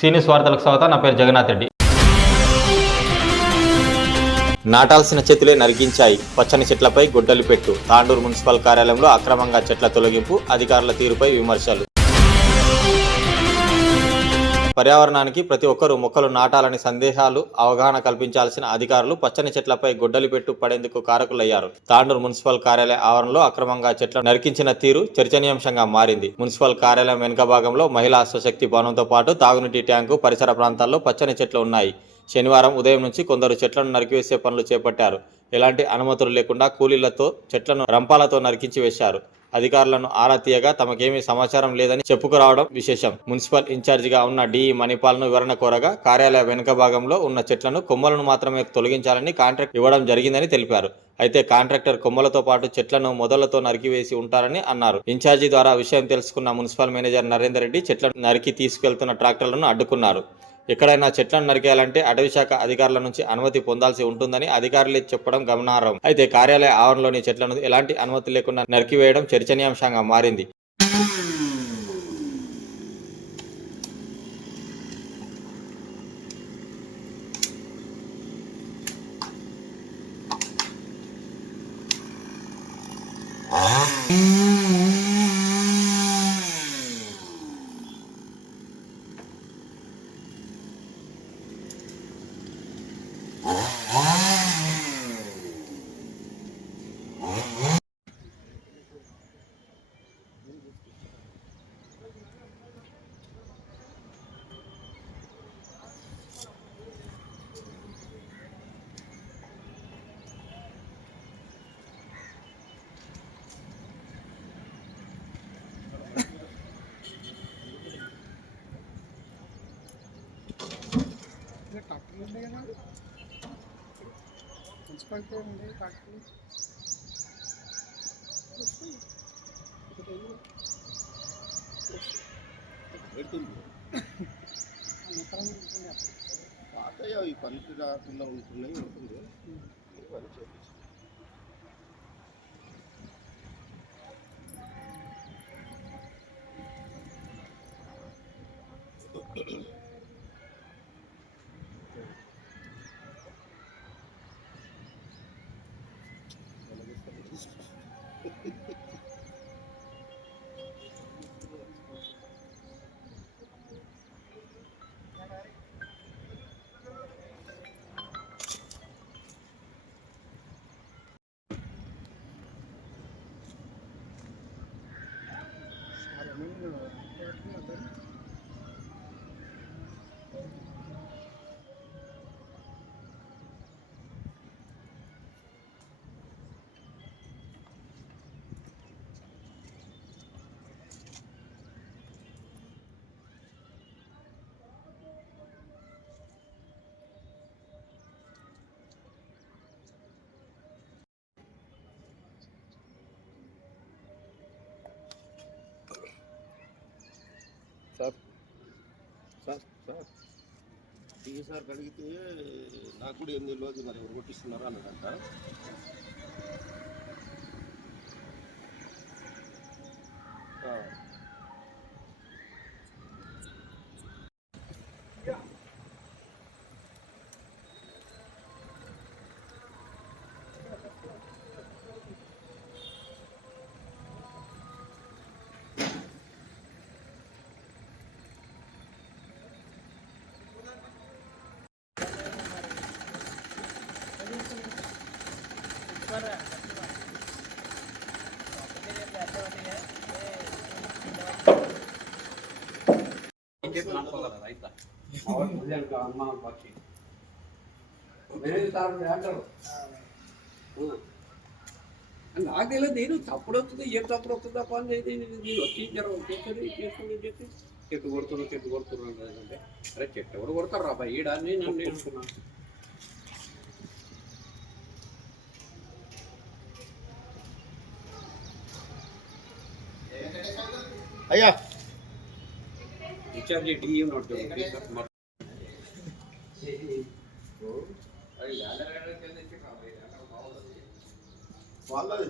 సీనియస్ వార్తలకు స్వాగతం. నా పేరు జగన్నాథ్ రెడ్డి. నాటాల్సిన చెట్లే నరికించాయి. పచ్చని చెట్లపై గుడ్డలు పెట్టు. తాండూరు మున్సిపల్ కార్యాలయంలో అక్రమంగా చెట్ల తొలగింపు అధికారుల తీరుపై విమర్శలు. పర్యావరణానికి ప్రతి ఒక్కరూ మొక్కలు నాటాలని సందేహాలు అవగాహన కల్పించాల్సిన అధికారులు పచ్చని చెట్లపై గొడ్డలి పెట్టు పడేందుకు కారకులయ్యారు. తాండూరు మున్సిపల్ కార్యాలయ ఆవరణలో అక్రమంగా చెట్ల నరికించిన తీరు చర్చనీయాంశంగా మారింది. మున్సిపల్ కార్యాలయం వెనుక భాగంలో మహిళా స్వశక్తి భవనంతో పాటు తాగునీటి ట్యాంకు పరిసర ప్రాంతాల్లో పచ్చని చెట్లు ఉన్నాయి. శనివారం ఉదయం నుంచి కొందరు చెట్లను నరికివేసే పనులు చేపట్టారు. ఎలాంటి అనుమతులు లేకుండా కూలీలతో చెట్లను రంపాలతో నరికించి వేశారు. అధికారులను ఆరా తీయగా తమకేమీ సమాచారం లేదని చెప్పుకురావడం విశేషం. మున్సిపల్ ఇన్ఛార్జిగా ఉన్న డిఈ మణిపాల్ను వివరణ కోరగా కార్యాలయ వెనుక భాగంలో ఉన్న చెట్లను కొమ్మలను మాత్రమే తొలగించాలని కాంట్రాక్ట్ ఇవ్వడం జరిగిందని తెలిపారు. అయితే కాంట్రాక్టర్ కొమ్మలతో పాటు చెట్లను మొదళ్ళతో నరికివేసి ఉంటారని అన్నారు. ఇన్ఛార్జి ద్వారా విషయం తెలుసుకున్న మున్సిపల్ మేనేజర్ నరేందర్ రెడ్డి చెట్లను నరికి తీసుకెళ్తున్న ట్రాక్టర్లను అడ్డుకున్నారు. ఎక్కడైనా చెట్లను నరికేయాలంటే అటవీ శాఖ అధికారుల నుంచి అనుమతి పొందాల్సి ఉంటుందని అధికారులే చెప్పడం గమనార్హం. అయితే కార్యాలయ ఆవరణలోని చెట్లను ఎలాంటి అనుమతి లేకుండా నరికివేయడం చర్చనీయాంశంగా మారింది. കട്ടിലുണ്ടെങ്കിൽ మున్సిపాలిటీ ఉంది ట్రాక్టర్లు పాతయ్య ఈ పనికి రాకుండా ఉంటున్నాయి ఉంటుంది. పని చేపించు. Sir sir sir. TV sir నాకు కూడా ఎనిమిది రోజులు మరి ఎవరు అన్నదంట నాకు తెలియదు నేను తప్పుడు వస్తుంది ఏం తప్పుడు వస్తుందా పని చేసి నేను టీచర్ చేస్తుంది చేసుకుని చెప్పి చెట్టు కొడుతున్నా చెట్టు కొడుతున్నా అంటే అరే చెట్టు ఎవరు కొడతారు రా బాయ్? ఈడ అని నన్ను నేర్చుకున్నా అయ్యా. ఇన్ఛార్జి డిఎం నోట్ వాళ్ళది